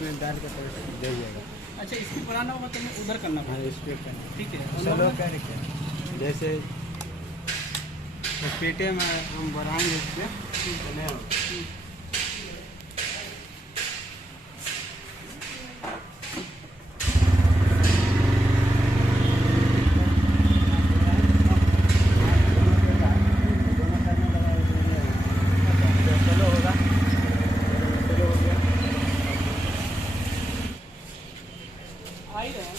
इसमें डाल के तो दे जाएगा। अच्छा, इसकी बनाना होगा तो मैं उधर करना हाँ, पड़ेगा। इस पे करना। ठीक है। चलो करके जैसे पेटे में हम बढ़ाएंगे इससे चले आओ। आ ही रहे हैं।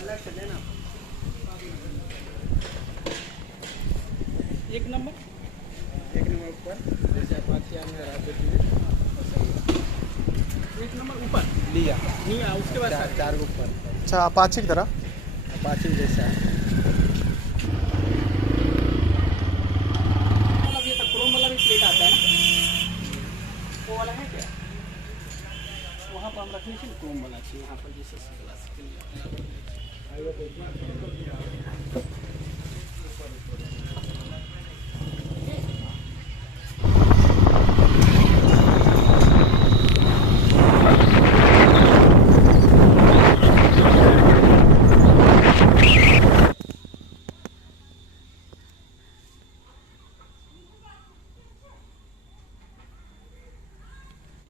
अलग से लेना। एक नंबर ऊपर जैसे अपाचे में रहते थे, एक नंबर ऊपर लिया नहीं आया, उसके बाद चार ऊपर अच्छा, अपाचे की तरह। अपाचे जैसा है। मतलब ये तो क्रोम वाला भी प्लेट आता है ना, वो वाला है क्या? वहाँ पर हम रखने से क्रोम वाला चाहिए, यहाँ पर जैसे क्लास के लिए